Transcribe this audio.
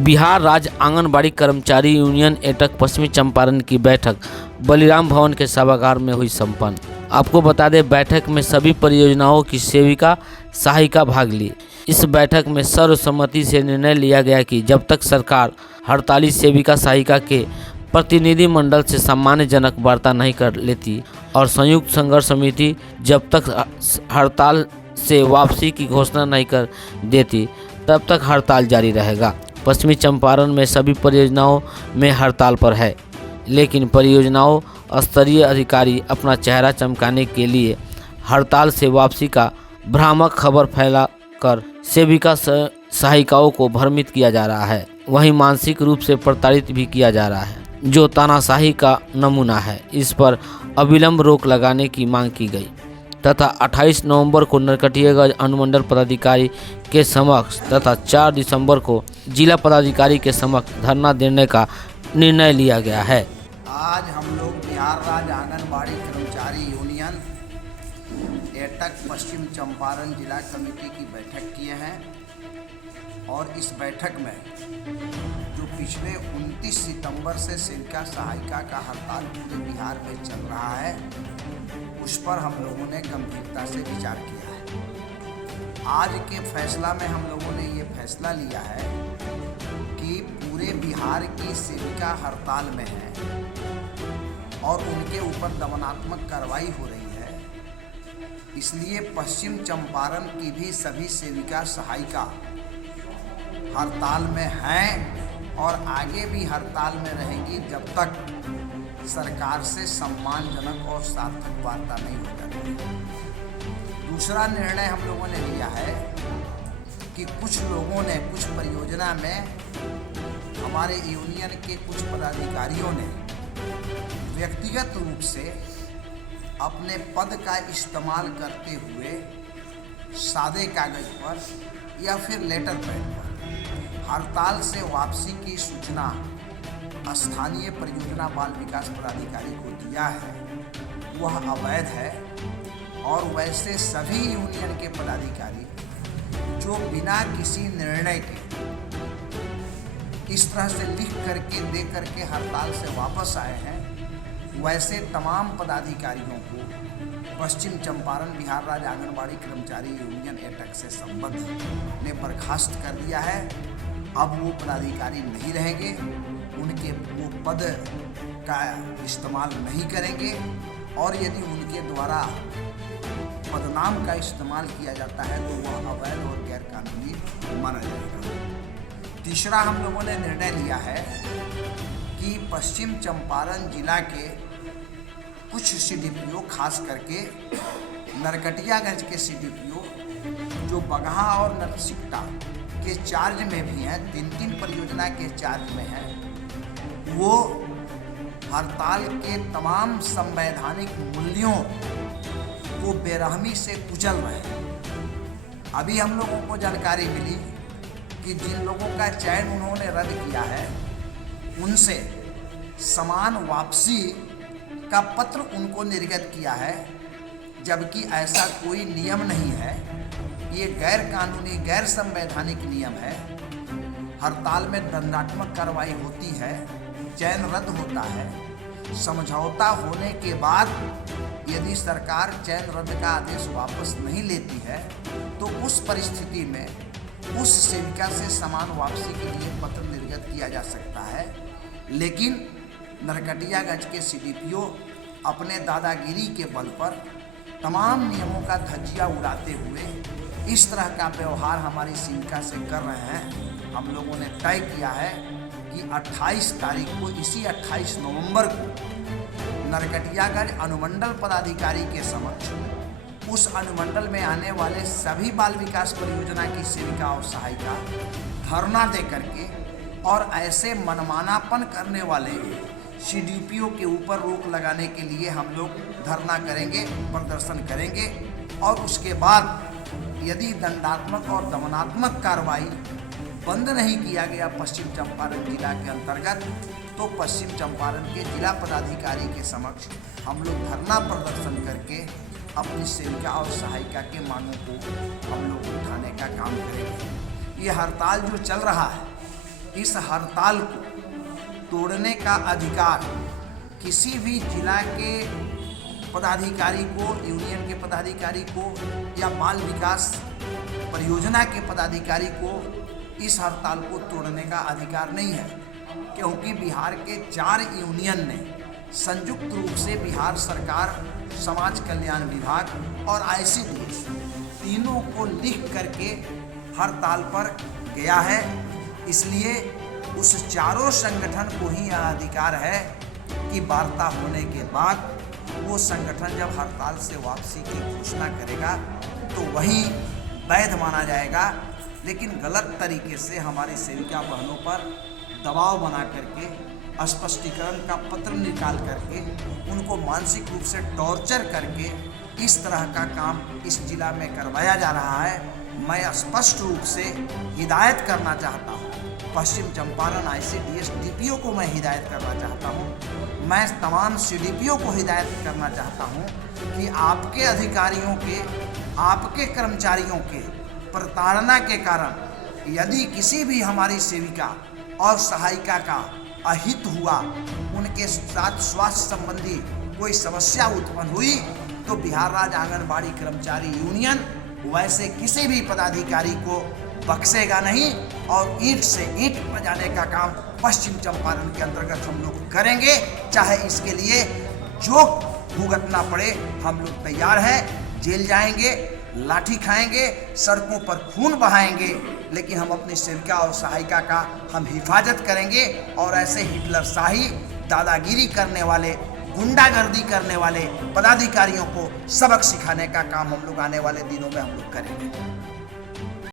बिहार राज्य आंगनबाड़ी कर्मचारी यूनियन एटक पश्चिमी चंपारण की बैठक बलिराम भवन के सभागार में हुई संपन्न। आपको बता दें, बैठक में सभी परियोजनाओं की सेविका सहायिका भाग ली। इस बैठक में सर्वसम्मति से निर्णय लिया गया कि जब तक सरकार हड़ताली सेविका सहायिका के प्रतिनिधि मंडल से सम्मानजनक वार्ता नहीं कर लेती और संयुक्त संघर्ष समिति जब तक हड़ताल से वापसी की घोषणा नहीं कर देती तब तक हड़ताल जारी रहेगा। पश्चिमी चंपारण में सभी परियोजनाओं में हड़ताल पर है, लेकिन परियोजनाओं स्तरीय अधिकारी अपना चेहरा चमकाने के लिए हड़ताल से वापसी का भ्रामक खबर फैलाकर सेविका सहायिकाओं को भ्रमित किया जा रहा है। वहीं मानसिक रूप से प्रताड़ित भी किया जा रहा है, जो तानाशाही का नमूना है। इस पर अविलंब रोक लगाने की मांग की गई तथा 28 नवंबर को नरकटियागंज अनुमंडल पदाधिकारी के समक्ष तथा 4 दिसंबर को जिला पदाधिकारी के समक्ष धरना देने का निर्णय लिया गया है। आज हम लोग बिहार राज्य आंगनबाड़ी कर्मचारी यूनियन एटक पश्चिम चंपारण जिला कमेटी की बैठक किए हैं और इस बैठक में जो पिछले 29 सितंबर से सेविका सहायिका का हड़ताल पूरे बिहार में चल रहा है, उस पर हम लोगों ने गंभीरता से विचार किया है। आज के फैसला में हम लोगों ने ये फैसला लिया है कि पूरे बिहार की सेविका हड़ताल में है और उनके ऊपर दमनात्मक कार्रवाई हो रही है, इसलिए पश्चिम चंपारण की भी सभी सेविका सहायिका हड़ताल में हैं और आगे भी हड़ताल में रहेंगी जब तक सरकार से सम्मानजनक और सार्थक वार्ता नहीं हो जाती। दूसरा निर्णय हम लोगों ने लिया है कि कुछ लोगों ने कुछ परियोजना में हमारे यूनियन के कुछ पदाधिकारियों ने व्यक्तिगत रूप से अपने पद का इस्तेमाल करते हुए सादे कागज पर या फिर लेटर पैड पर हड़ताल से वापसी की सूचना स्थानीय परियोजना बाल विकास पदाधिकारी को दिया है, वह अवैध है। और वैसे सभी यूनियन के पदाधिकारी जो बिना किसी निर्णय के इस तरह से लिख करके दे करके हड़ताल से वापस आए हैं, वैसे तमाम पदाधिकारियों को पश्चिम चंपारण बिहार राज्य आंगनबाड़ी कर्मचारी यूनियन एटक से संबद्ध ने बर्खास्त कर दिया है। अब वो पदाधिकारी नहीं रहेंगे, उनके वो पद का इस्तेमाल नहीं करेंगे और यदि उनके द्वारा पदनाम का इस्तेमाल किया जाता है तो वह अवैध और गैरकानूनी माना जाएगा। तीसरा हम लोगों ने निर्णय लिया है कि पश्चिम चंपारण जिला के कुछ सीडीपीओ, खास करके नरकटियागंज के सीडीपीओ जो बगहा और नरसिकटा के चार्ज में भी हैं, 3 परियोजना के चार्ज में हैं, वो हड़ताल के तमाम संवैधानिक मूल्यों को बेरहमी से कुचल रहे हैं। अभी हम लोगों को जानकारी मिली कि जिन लोगों का चयन उन्होंने रद्द किया है, उनसे समान वापसी का पत्र उनको निर्गत किया है, जबकि ऐसा कोई नियम नहीं है। ये गैर कानूनी, गैर संवैधानिक नियम है। हड़ताल में दंडात्मक कार्रवाई होती है, चयन रद्द होता है। समझौता होने के बाद यदि सरकार चयन रद्द का आदेश वापस नहीं लेती है तो उस परिस्थिति में उस सेविका से समान वापसी के लिए पत्र निर्गत किया जा सकता है। लेकिन नरकटियागंज के सीडीपीओ अपने दादागिरी के बल पर तमाम नियमों का धज्जियां उड़ाते हुए इस तरह का व्यवहार हमारी सेविका से कर रहे हैं। हम लोगों ने तय किया है कि 28 तारीख को, इसी 28 नवंबर को नरकटियागंज अनुमंडल पदाधिकारी के समक्ष उस अनुमंडल में आने वाले सभी बाल विकास परियोजना की सेविका और सहायिका धरना दे करके और ऐसे मनमानापन करने वाले सीडीपीओ के ऊपर रोक लगाने के लिए हम लोग धरना करेंगे, प्रदर्शन करेंगे। और उसके बाद यदि दंडात्मक और दमनात्मक कार्रवाई बंद नहीं किया गया पश्चिम चंपारण जिला के अंतर्गत, तो पश्चिम चंपारण के जिला पदाधिकारी के समक्ष हम लोग धरना प्रदर्शन करके अपनी सेविका और सहायिका के मांगों को हम लोग उठाने का काम करेंगे। ये हड़ताल जो चल रहा है इस हड़ताल को तोड़ने का अधिकार किसी भी जिला के पदाधिकारी को, यूनियन के पदाधिकारी को या बाल विकास परियोजना के पदाधिकारी को इस हड़ताल को तोड़ने का अधिकार नहीं है, क्योंकि बिहार के 4 यूनियन ने संयुक्त रूप से बिहार सरकार, समाज कल्याण विभाग और ICDS तीनों को लिख करके हड़ताल पर गया है। इसलिए उस चारों संगठन को ही यह अधिकार है कि वार्ता होने के बाद वो संगठन जब हड़ताल से वापसी की घोषणा करेगा तो वही वैध माना जाएगा। लेकिन गलत तरीके से हमारी सेविका बहनों पर दबाव बना करके, स्पष्टीकरण का पत्र निकाल करके, उनको मानसिक रूप से टॉर्चर करके इस तरह का काम इस जिला में करवाया जा रहा है। मैं स्पष्ट रूप से हिदायत करना चाहता हूँ, पश्चिम चंपारण ICDS DPO को मैं हिदायत करना चाहता हूँ, मैं तमाम CDPO को हिदायत करना चाहता हूँ कि आपके अधिकारियों के, आपके कर्मचारियों के प्रताड़ना के कारण यदि किसी भी हमारी सेविका और सहायिका का अहित हुआ, उनके साथ स्वास्थ्य संबंधी कोई समस्या उत्पन्न हुई, तो बिहार राज्य आंगनबाड़ी कर्मचारी यूनियन वैसे किसी भी पदाधिकारी को बख्शेगा नहीं और ईंट से ईंट बजाने का काम पश्चिम चंपारण के अंतर्गत हम लोग करेंगे। चाहे इसके लिए जो भुगतना पड़े हम लोग तैयार हैं। जेल जाएंगे, लाठी खाएंगे, सड़कों पर खून बहाएंगे, लेकिन हम अपनी सेविका और सहायिका का हम हिफाजत करेंगे। और ऐसे हिटलरशाही, दादागिरी करने वाले, गुंडागर्दी करने वाले पदाधिकारियों को सबक सिखाने का काम हम लोग आने वाले दिनों में हम लोग करेंगे।